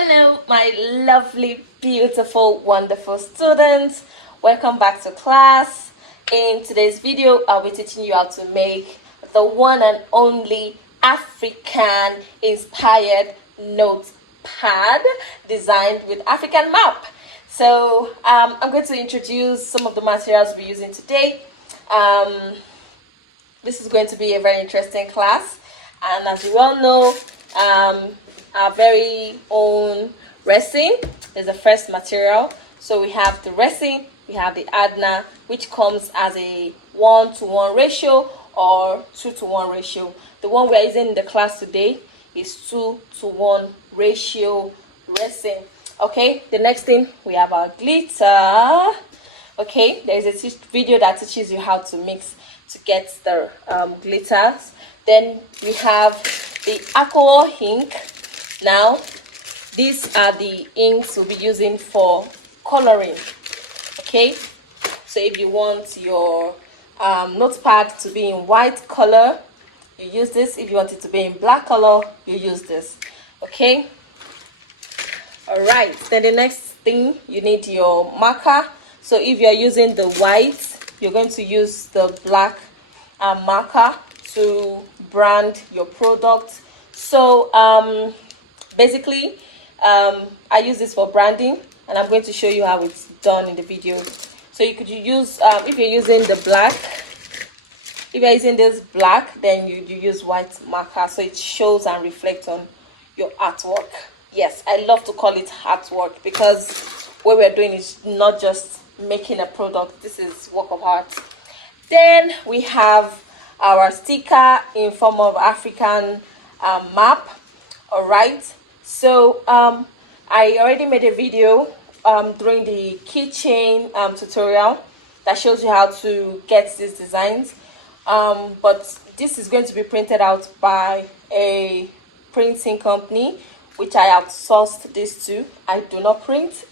Hello, my lovely, beautiful, wonderful students. Welcome back to class. In today's video, I'll be teaching you how to make the one and only African-inspired notepad designed with African map. So I'm going to introduce some of the materials we're using today. This is going to be a very interesting class, and as you all know, our very own resin is the first material. So we have the resin, we have the adna, which comes as a 1-to-1 ratio or 2-to-1 ratio. The one we're using in the class today is 2-to-1 ratio resin. Okay, the next thing, we have our glitter. Okay, there is a video that teaches you how to mix to get the glitters. Then we have the alcohol ink. Now, these are the inks we'll be using for coloring. Okay, so if you want your notepad to be in white color, you use this. If you want it to be in black color, you use this. Okay, all right. Then the next thing, you need your marker. So if you're using the white, you're going to use the black marker to brand your product. So basically, I use this for branding, and I'm going to show you how it's done in the video. So you could use, if you're using the black, if you're using this black, then you use white marker, so it shows and reflects on your artwork. Yes, I love to call it artwork because what we're doing is not just making a product. This is work of art. Then we have our sticker in form of African map. All right, so I already made a video during the keychain tutorial that shows you how to get these designs, but this is going to be printed out by a printing company, which I outsourced this to. I do not print.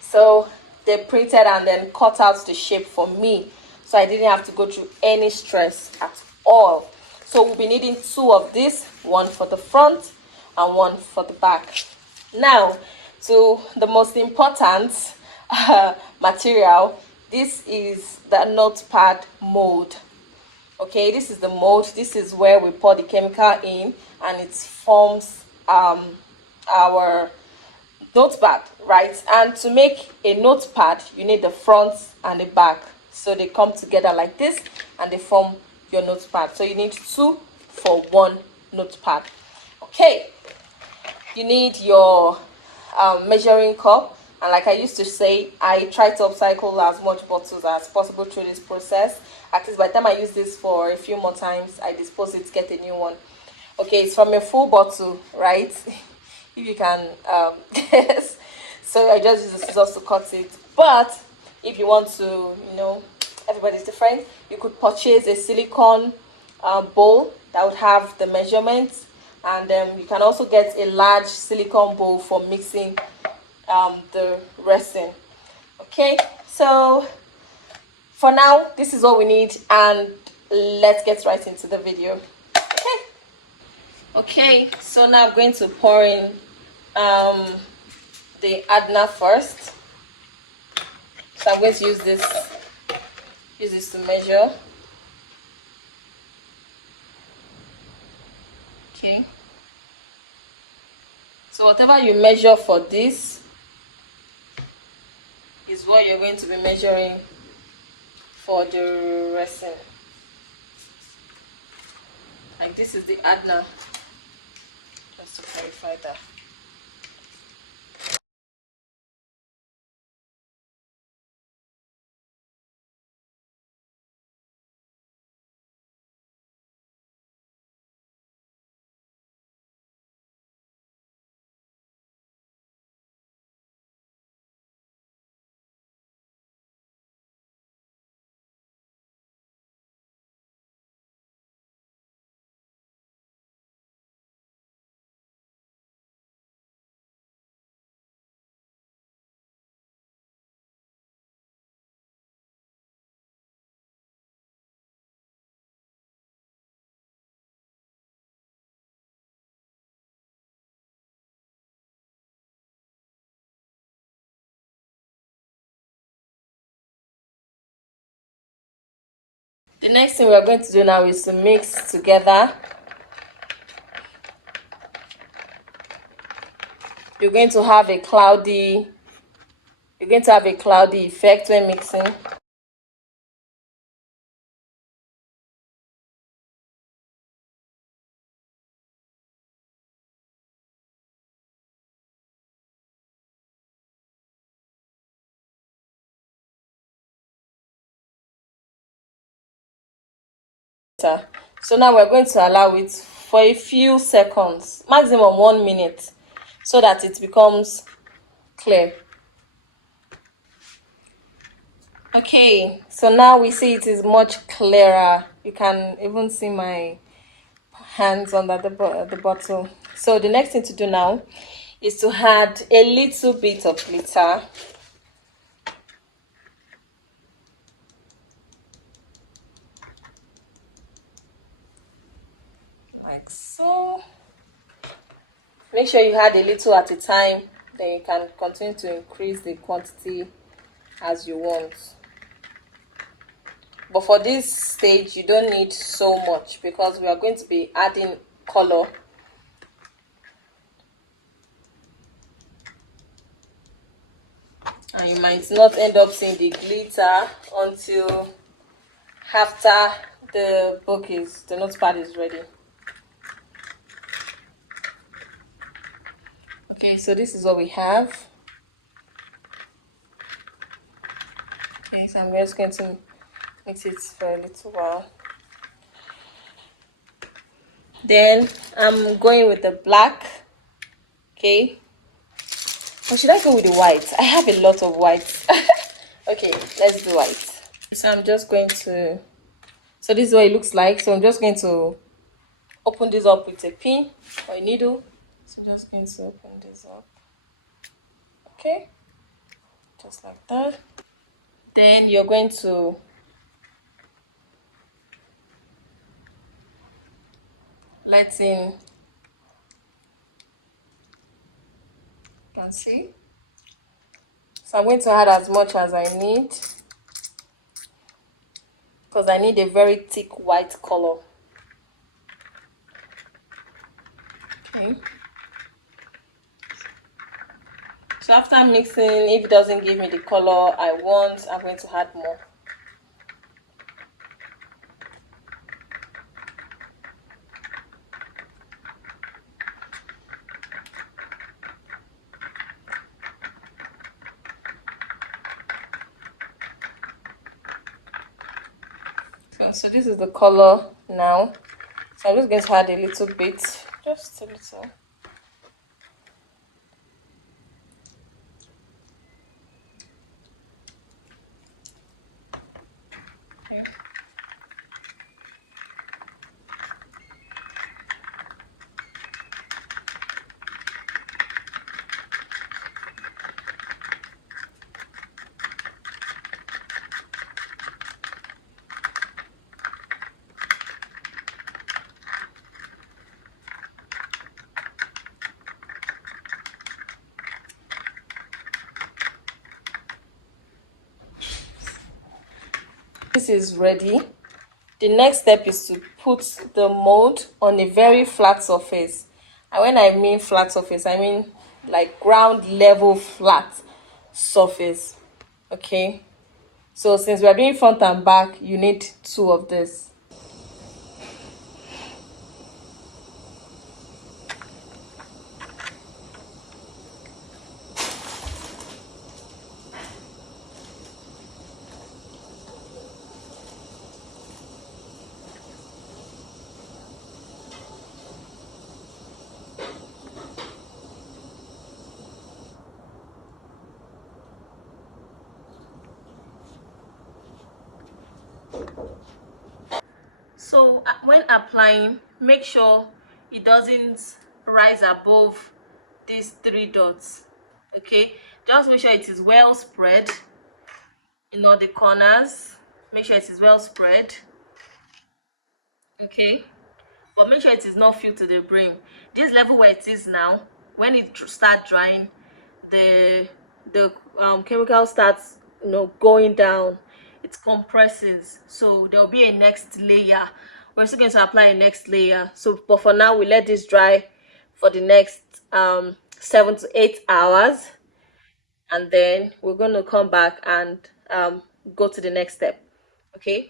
So they printed and then cut out the shape for me, so I didn't have to go through any stress at all. So we'll be needing 2 of this, one for the front and one for the back. Now to the most important material. This is the notepad mold. Okay, this is the mold. This is where we pour the chemical in and it forms our notepad, right? And to make a notepad, you need the front and the back, so they come together like this and they form your notepad. So you need 2 for 1 notepad. Okay, you need your measuring cup, and like I used to say, I try to upcycle as much bottles as possible through this process. At least by the time I use this for a few more times, I dispose it, get a new one. Okay, it's from a full bottle, right? If you can guess. So I just use the scissors to cut it. But if you want to, you know, everybody's different, you could purchase a silicone bowl that would have the measurements, and you can also get a large silicone bowl for mixing the resin. Okay, so for now, this is what we need, and let's get right into the video. Okay, so now I'm going to pour in the adna first. So I'm going to use this to measure. Okay, so whatever you measure for this is what you're going to be measuring for the resin. Like this is the adna, just to clarify that. The next thing we are going to do now is to mix together. You're going to have a cloudy effect when mixing. So now we're going to allow it for a few seconds, maximum 1 minute, so that it becomes clear. Okay, so now we see it is much clearer. You can even see my hands under the bottle. So the next thing to do now is to add a little bit of glitter. Like so. Make sure you add a little at a time, then you can continue to increase the quantity as you want. But for this stage, you don't need so much because we are going to be adding color. And you might not end up seeing the glitter until after the notepad is ready. Okay, so this is what we have. Okay, so I'm just going to mix it for a little while. Then I'm going with the black. Okay. Or should I go with the white? I have a lot of white. Okay, let's do white. So I'm just going to, so this is what it looks like. So I'm just going to open this up with a pin or a needle. So I'm just going to open this up. Okay, just like that. Then you're going to let in, you can see. So I'm going to add as much as I need because I need a very thick white color. Okay. So after mixing, if it doesn't give me the color I want, I'm going to add more. So this is the color now. So I'm just going to add a little bit, just a little. Okay. This is ready. The next step is to put the mold on a very flat surface. And when I mean flat surface, I mean like ground level flat surface. Okay, so since we are doing front and back, you need 2 of this. So when applying, make sure it doesn't rise above these 3 dots. Okay, just make sure it is well spread in all the corners. Make sure it is well spread. Okay, but make sure it is not filled to the brim. This level where it is now, when it starts drying, the chemical starts going down. it compresses, so there will be a next layer. We're still going to apply a next layer. So but for now, we let this dry for the next 7 to 8 hours, and then we're going to come back and go to the next step. Okay,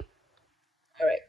all right.